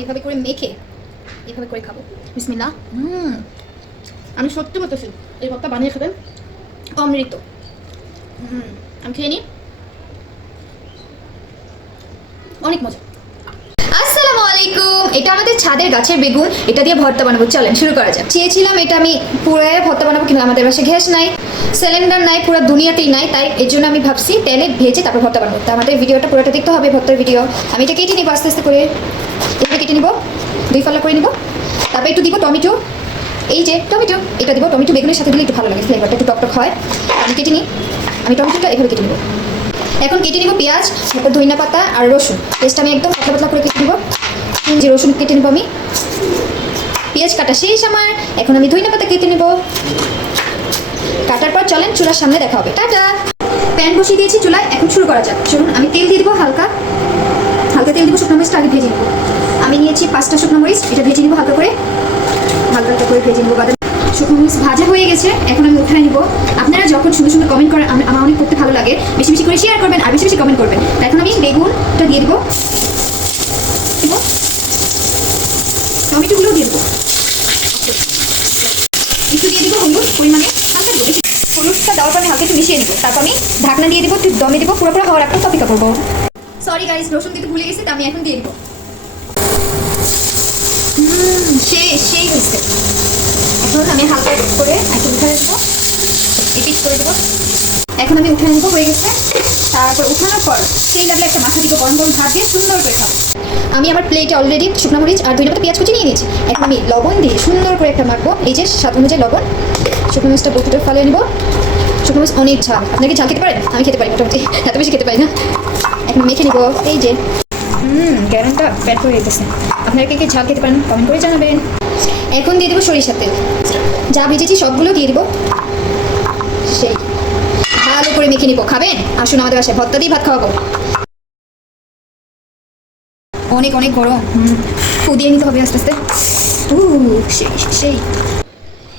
এইভাবে করে মেখে এইভাবে করে খাবো। বিসমিল্লাহ। আমি সত্যি বলতেছি, এই ভর্তা বানিয়ে খাবেন অমৃত। আমি খেয়ে নিই, অনেক মজা। আসসালামু আলাইকুম। এটা আমাদের ছাদের গাছের বেগুন, এটা দিয়ে ভর্তা বানাবো। চলেন শুরু করা যাক। চেয়েছিলাম এটা আমি পুরো ভর্তা বানাবো, কিন্তু আমাদের বাসায় গ্যাস নাই, সিলিন্ডার নাই, পুরো দুনিয়াতেই নাই। তাই এর জন্য আমি ভাবছি তেলে ভেজে তারপর ভর্তা বানাবো। তো আমাদের ভিডিওটা পুরোটা দেখতে হবে, ভর্তার ভিডিও। আমি এটা কেটে নিব আস্তে আস্তে করে, এভাবে কেটে নিব, 2 ফালা করে নিব। তারপর একটু দিব টমেটো, এই যে টমেটো, এটা দিব। টমেটো বেগুনের সাথে দিলে একটু ভালো লাগে, ফ্লেভারটা একটু টকটক হয়। আমি কেটে নিই, আমি টমেটোটা এভাবে কেটে নিব। এখন কেটে নিব পেঁয়াজ, তারপর ধনিয়া পাতা আর রসুন। পেস্টটা আমি একদম পাতলা পাতলা করে কেটে নিব। যে রসুন কেটে নেব আমি, পেঁয়াজ কাটা শেষ আমার। এখন আমি ধনিয়া পাতা কেটে নেব। কাটার পর চলেন চুলার সামনে দেখা হবে। টাটা। প্যান বসিয়ে দিয়েছি চুলায়, এখন শুরু করা যাক। চলুন আমি তেল দিয়ে দেবো, হালকা হালকা তেল দেবো। শুকনো মরিচটা আগে ভেজে নেব। আমি নিয়েছি 5টা শুকনো মরিচ, এটা ভেজে নেবো হালকা করে, হালকা হালকা করে ভেজে নেবো। বাদাম শুকনো মরিচ ভাজা হয়ে গেছে, এখন আমি উঠায় নিব। আপনারা যখন সুন্দর সুন্দর কমেন্ট করেন, আমার অনেক করতে ভালো লাগে। বেশি বেশি করে শেয়ার করবেন আর বেশি বেশি কমেন্ট করবেন। এখন আমি বেগুনটা দিয়ে দেবো, টমেটোগুলো দিয়ে দেবো, একটু দিয়ে দিব হলুদ পরিমাণে, হালকা দেবো। হলুদটা দেওয়ার পর আমি হালকা একটু মিশিয়ে নিব। তারপর আমি ঢাকনা দিয়ে দেবো, একটু দমে দেবো, পুরোপুরি হওয়ার একটা অপেক্ষা করবো। সরি গাইস, রসুন দিতে ভুলে গেছি, তো আমি এখন দিয়ে দিব। সেই হয়েছে। এখন আমি হালকা করে একটু উঠানে দেবো, এপিট করে দেবো। এখন আমি উঠানে দেবো, হয়ে গেছে। তারপর উঠানোর পর সেই লেভেলে একটা মাথা দিব, গরম গরম ভাত দিয়ে সুন্দর করে খাবো। আমি আমার প্লেটে অলরেডি শুকনো মরিচ আর ধনিয়া পাতা পেঁয়াজ কুচি নিয়ে নিয়েছি। এখন আমি লবণ দিয়ে সুন্দর করে একটা মাখবো। এই যে স্বাদ অনুযায়ী লবণ। শুকনো মরিচটা বকুটা ফালিয়ে নেবো। শুকনো মরিচ অনেক ঝাল, আপনাকে ঝাল খেতে পারেন? আমি খেতে পারি মোটামুটি, এত বেশি খেতে পারি না। এখন মেখে নিব। এই যে গ্যারানটা ব্যাড হয়ে যেতেছে। আপনারা কে কে ঝাল খেতে পারেন কমেন্ট করে জানাবেন। এখন দিয়ে দেবো সরিষার তেল, যা ভেজেছি সবগুলো দিয়ে দেবো। সেই ভালো করে মেখে নিব। খাবেন? আসুন আমাদের বাসায়, ভর্তা দিয়ে ভাত খাওয়াবো। অনেক অনেক গরম, ফুদিয়ে নিতে হবে আস্তে আস্তে। সেই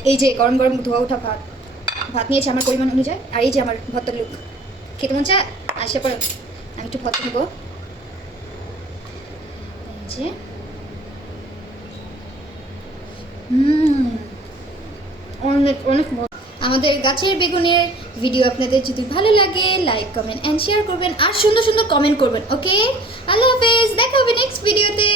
এই যে গরম গরম ধোয়া ওঠা ভাত, ভাত নিয়েছি আমার পরিমাণ অনুযায়ী। আর এই যে আমার ভর্তার লুক, খেতে মন চায়? আসে পরে আমি একটু ভর্তা নেবো। এই যে অনেক অনেক। আমাদের গাছের বেগুনের ভিডিও আপনাদের যদি ভালো লাগে, লাইক কমেন্ট অ্যান্ড শেয়ার করবেন আর সুন্দর সুন্দর কমেন্ট করবেন। ওকে, আল্লাহ হাফেজ, দেখা হবে নেক্সট ভিডিওতে।